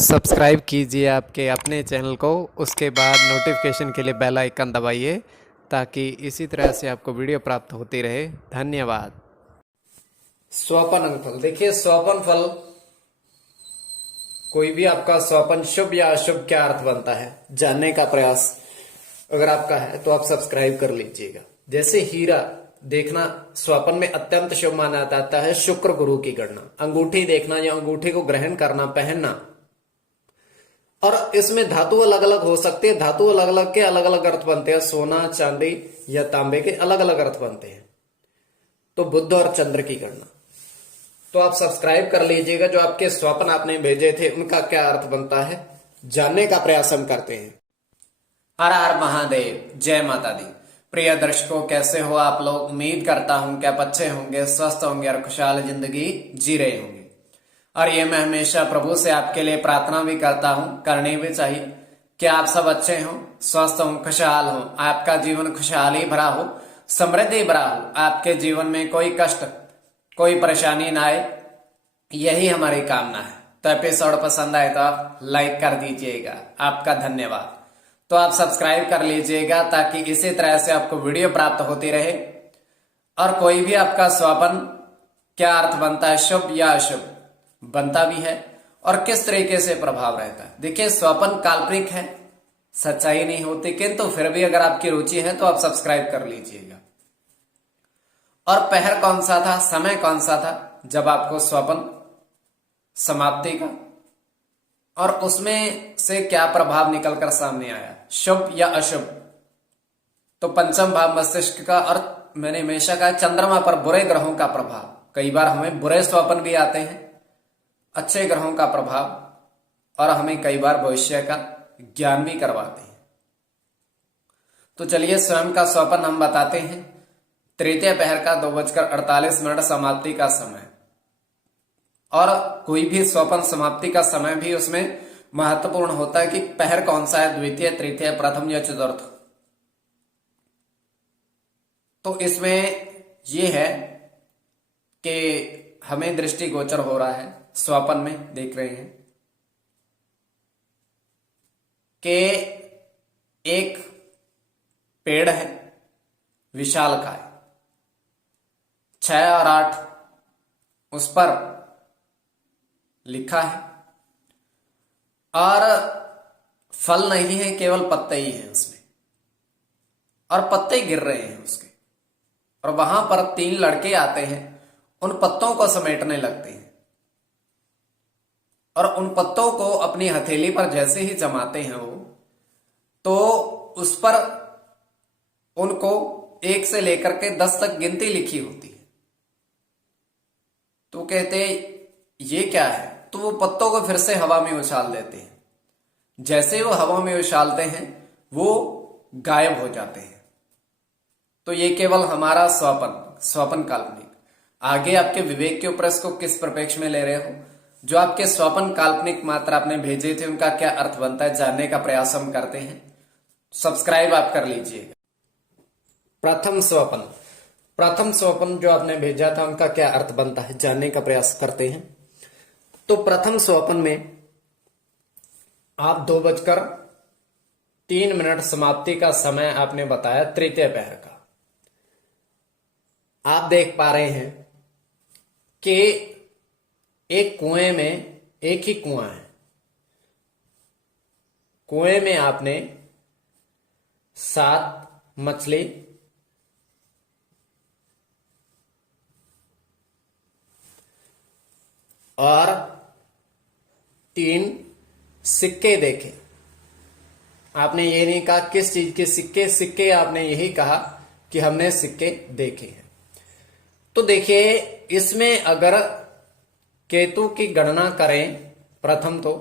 Subscribe कीजिए आपके अपने चैनल को, उसके बाद नोटिफिकेशन के लिए बेल आइकन दबाइए ताकि इसी तरह से आपको वीडियो प्राप्त होती रहे। धन्यवाद। स्वपन अंग फल, देखिए स्वपन फल कोई भी आपका स्वपन शुभ या अशुभ क्या अर्थ बनता है जानने का प्रयास अगर आपका है तो आप सब्सक्राइब कर लीजिएगा। जैसे हीरा देखना स्वपन में अत्यंत शुभ माना जाता है। शुक्र गुरु की गणना, अंगूठी देखना या अंगूठी को ग्रहण करना, पहनना, और इसमें धातु अलग अलग हो सकती है। धातु अलग अलग के अलग अलग अर्थ बनते हैं। सोना, चांदी या तांबे के अलग अलग अर्थ बनते हैं। तो बुध और चंद्र की गणना, तो आप सब्सक्राइब कर लीजिएगा। जो आपके स्वप्न आपने भेजे थे उनका क्या अर्थ बनता है जानने का प्रयास हम करते हैं। हर हर महादेव, जय माता दी। प्रिय दर्शकों, कैसे हो आप लोग? उम्मीद करता हूं कि आप अच्छे होंगे, स्वस्थ होंगे और खुशहाल जिंदगी जी रहे होंगे। और ये मैं हमेशा प्रभु से आपके लिए प्रार्थना भी करता हूं, करनी भी चाहिए कि आप सब अच्छे हों, स्वस्थ हों, खुशहाल हों, आपका जीवन खुशहाली भरा हो, समृद्धि भरा हो, आपके जीवन में कोई कष्ट, कोई परेशानी ना आए, यही हमारी कामना है। तो एपिसोड पसंद आए तो आप लाइक कर दीजिएगा, आपका धन्यवाद। तो आप सब्सक्राइब कर लीजिएगा ताकि इसी तरह से आपको वीडियो प्राप्त होती रहे। और कोई भी आपका स्वपन क्या अर्थ बनता है, शुभ या अशुभ बनता भी है, और किस तरीके से प्रभाव रहता है। देखिए, स्वपन काल्पनिक है, सच्चाई नहीं होती, किंतु फिर भी अगर आपकी रुचि है तो आप सब्सक्राइब कर लीजिएगा। और पहर कौन सा था, समय कौन सा था जब आपको स्वपन समाप्ति का, और उसमें से क्या प्रभाव निकलकर सामने आया, शुभ या अशुभ। तो पंचम भाव मस्तिष्क का, और मैंने हमेशा कहा चंद्रमा पर बुरे ग्रहों का प्रभाव। कई बार हमें बुरे स्वप्न भी आते हैं, अच्छे ग्रहों का प्रभाव, और हमें कई बार भविष्य का ज्ञान भी करवाते हैं। तो चलिए स्वयं का स्वप्न हम बताते हैं। तृतीय पहर का 2:48 समाप्ति का समय, और कोई भी स्वप्न समाप्ति का समय भी उसमें महत्वपूर्ण होता है कि पहर कौन सा है, द्वितीय, तृतीय, प्रथम या चतुर्थ। तो इसमें यह है कि हमें दृष्टि गोचर हो रहा है, स्वप्न में देख रहे हैं कि एक पेड़ है विशालकाय, 6 और 8 उस पर लिखा है, और फल नहीं है, केवल पत्ते ही हैं उसमें, और पत्ते गिर रहे हैं उसके। और वहां पर 3 लड़के आते हैं, उन पत्तों को समेटने लगते हैं, और उन पत्तों को अपनी हथेली पर जैसे ही जमाते हैं वो, तो उस पर उनको 1 से लेकर के 10 तक गिनती लिखी होती है। तो कहते ये क्या है, तो वो पत्तों को फिर से हवा में उछाल देते हैं। जैसे वो हवा में उछालते हैं वो गायब हो जाते हैं। तो ये केवल हमारा स्वप्न काल्पनिक। आगे आपके विवेक के ऊपर इसको किस परिप्रेक्ष्य में ले रहे हो, जो आपके स्वप्न काल्पनिक मात्र आपने भेजे थे उनका क्या अर्थ बनता है जानने का प्रयास हम करते हैं। सब्सक्राइब आप कर लीजिएगा। प्रथम स्वप्न जो आपने भेजा था उनका क्या अर्थ बनता है जानने का प्रयास करते हैं। तो प्रथम स्वप्न में आप 2:03 समाप्ति का समय आपने बताया, तृतीय पहर का। आप देख पा रहे हैं कि एक कुएं में, एक ही कुआं है, कुएं में आपने 7 मछली और 3 सिक्के देखे। आपने ये नहीं कहा किस चीज के सिक्के, आपने यही कहा कि हमने सिक्के देखे हैं। तो देखिए, इसमें अगर केतु की गणना करें, प्रथम तो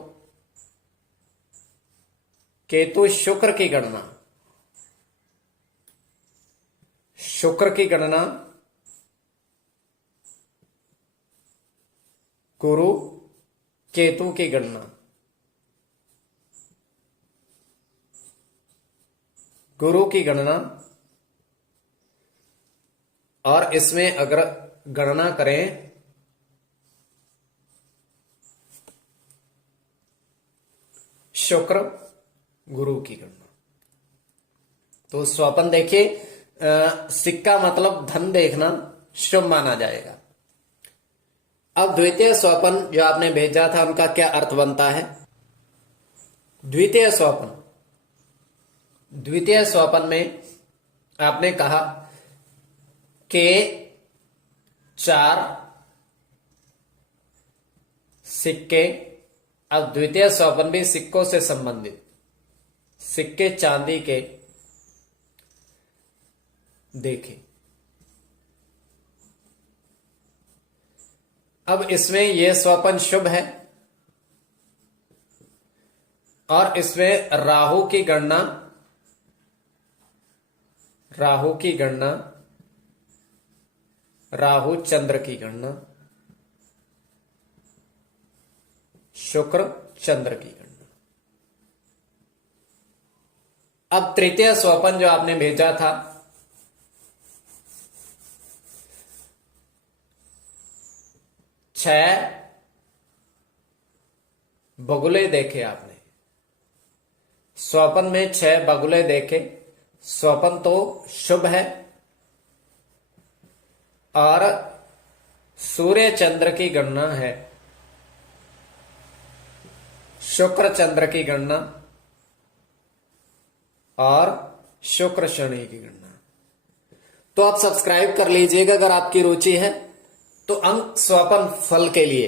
केतु शुक्र की गणना, गुरु केतु की गणना, गुरु की गणना, और इसमें अगर गणना करें शुक्र गुरु की गणना। तो स्वप्न देखिए, सिक्का मतलब धन देखना शुभ माना जाएगा। अब द्वितीय स्वप्न जो आपने भेजा था उनका क्या अर्थ बनता है। द्वितीय स्वप्न में आपने कहा कि 4 सिक्के। अब द्वितीय स्वप्न भी सिक्कों से संबंधित, सिक्के चांदी के देखे। अब इसमें यह स्वप्न शुभ है और इसमें राहु की गणना, राहु चंद्र की गणना, शुक्र चंद्र की गणना। अब तृतीय स्वप्न जो आपने भेजा था, छह बगुले देखे आपने। स्वप्न में 6 बगुले देखे। स्वप्न तो शुभ है और सूर्य चंद्र की गणना है, शुक्र चंद्र की गणना और शुक्र शनि की गणना। तो आप सब्सक्राइब कर लीजिएगा अगर आपकी रुचि है। तो अंक स्वप्न फल के लिए